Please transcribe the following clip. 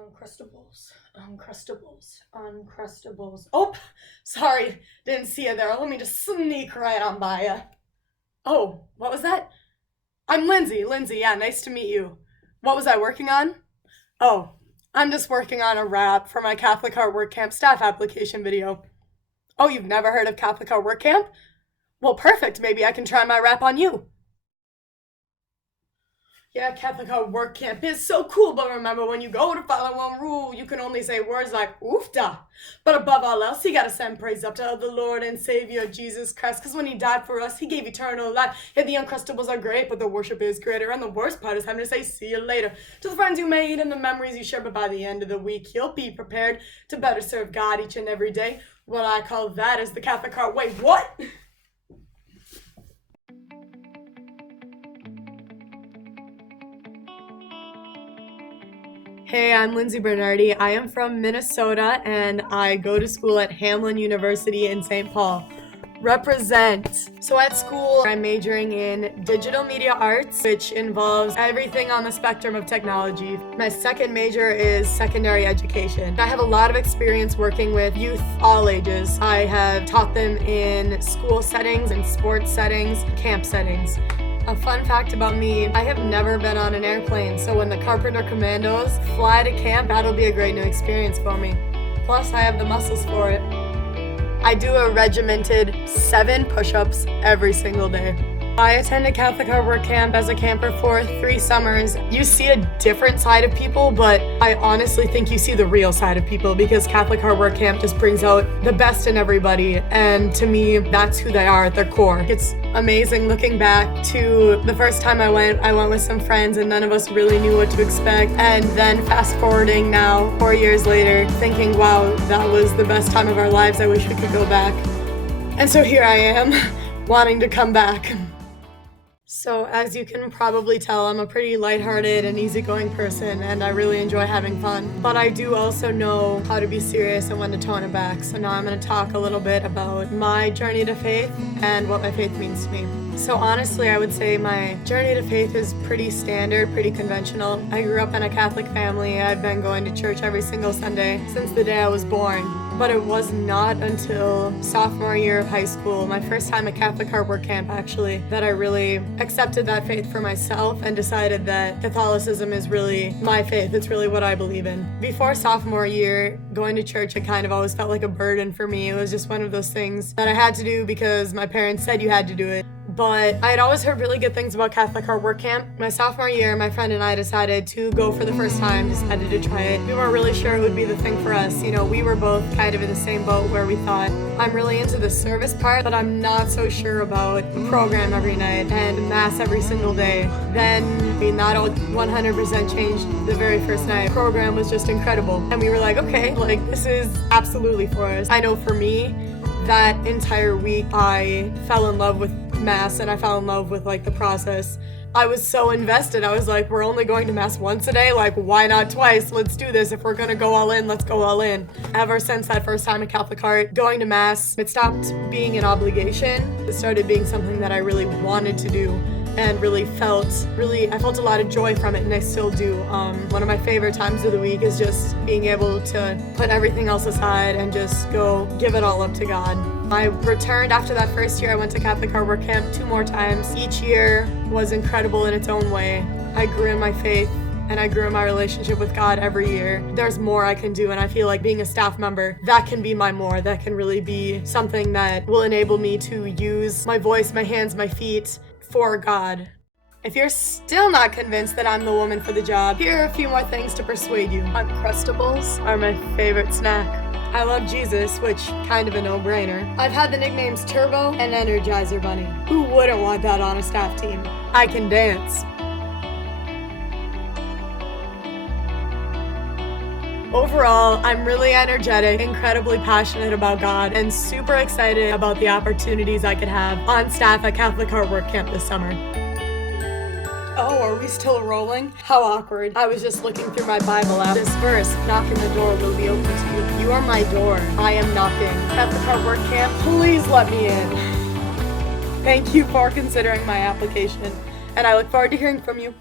Uncrustables. Oh, sorry, didn't see you there. Let me just sneak right on by you. Oh, what was that? I'm Lindsay. Lindsay, yeah, nice to meet you. What was I working on? Oh, I'm just working on a wrap for my Catholic Heart Work Camp staff application video. Oh, you've never heard of Catholic Heart Work Camp? Well, perfect. Maybe I can try my wrap on you. Yeah, Catholic Heart Work Camp is so cool, but remember when you go to follow one rule, you can only say words like oofda. But above all else, you gotta send praise up to the Lord and Savior Jesus Christ, because when he died for us, he gave eternal life. Yeah, the Uncrustables are great, but the worship is greater, and the worst part is having to say see you later to the friends you made and the memories you share, but by the end of the week, you'll be prepared to better serve God each and every day. What I call that is the Catholic Heart. Wait, what? Hey, I'm Lindsay Bernardi. I am from Minnesota and I go to school at Hamline University in St. Paul. Represent. So at school, I'm majoring in digital media arts, which involves everything on the spectrum of technology. My second major is secondary education. I have a lot of experience working with youth all ages. I have taught them in school settings, in sports settings, camp settings. A fun fact about me, I have never been on an airplane, so when the Carpenter Commandos fly to camp, that'll be a great new experience for me. Plus, I have the muscles for it. I do a regimented 7 push-ups every single day. I attended Catholic Heart Work Camp as a camper for 3 summers. You see a different side of people, but I honestly think you see the real side of people because Catholic Heart Work Camp just brings out the best in everybody, and to me, that's who they are at their core. It's amazing looking back to the first time I went with some friends and none of us really knew what to expect, and then fast forwarding now, 4 years later, thinking, wow, that was the best time of our lives, I wish we could go back. And so here I am, wanting to come back. So as you can probably tell, I'm a pretty lighthearted and easygoing person, and I really enjoy having fun. But I do also know how to be serious and when to tone it back. So now I'm going to talk a little bit about my journey to faith and what my faith means to me. So honestly, I would say my journey to faith is pretty standard, pretty conventional. I grew up in a Catholic family. I've been going to church every single Sunday since the day I was born. But it was not until sophomore year of high school, my first time at Catholic Heart Work Camp actually, that I really accepted that faith for myself and decided that Catholicism is really my faith. It's really what I believe in. Before sophomore year, going to church, it kind of always felt like a burden for me. It was just one of those things that I had to do because my parents said you had to do it. But I had always heard really good things about Catholic Heart Work Camp. My sophomore year, my friend and I decided to go for the first time, decided to try it. We weren't really sure it would be the thing for us. You know, we were both kind of in the same boat where we thought, I'm really into the service part, but I'm not so sure about the program every night and mass every single day. Then that all 100% changed the very first night. The program was just incredible. And we were like, okay, like this is absolutely for us. I know for me, that entire week, I fell in love with Mass and I fell in love with like the process. I was so invested. I was like, we're only going to Mass once a day, like why not twice? Let's do this. If we're gonna go all in, let's go all in. Ever since that first time at Catholic Heart, going to Mass, it stopped being an obligation. It started being something that I really wanted to do and I felt a lot of joy from it, and I still do. One of my favorite times of the week is just being able to put everything else aside and just go give it all up to God. I returned after that first year. I went to Catholic Heart Work Camp 2 more times. Each year was incredible in its own way. I grew in my faith and I grew in my relationship with God every year. There's more I can do, and I feel like being a staff member, that can be my more. That can really be something that will enable me to use my voice, my hands, my feet for God. If you're still not convinced that I'm the woman for the job, here are a few more things to persuade you. Uncrustables are my favorite snack. I love Jesus, which kind of a no-brainer. I've had the nicknames Turbo and Energizer Bunny. Who wouldn't want that on a staff team? I can dance. Overall, I'm really energetic, incredibly passionate about God, and super excited about the opportunities I could have on staff at Catholic Heart Work Camp this summer. Oh, are we still rolling? How awkward. I was just looking through my Bible app. This verse, knocking the door will be open to you. You are my door. I am knocking. Catholic Heart Work Camp, please let me in. Thank you for considering my application, and I look forward to hearing from you.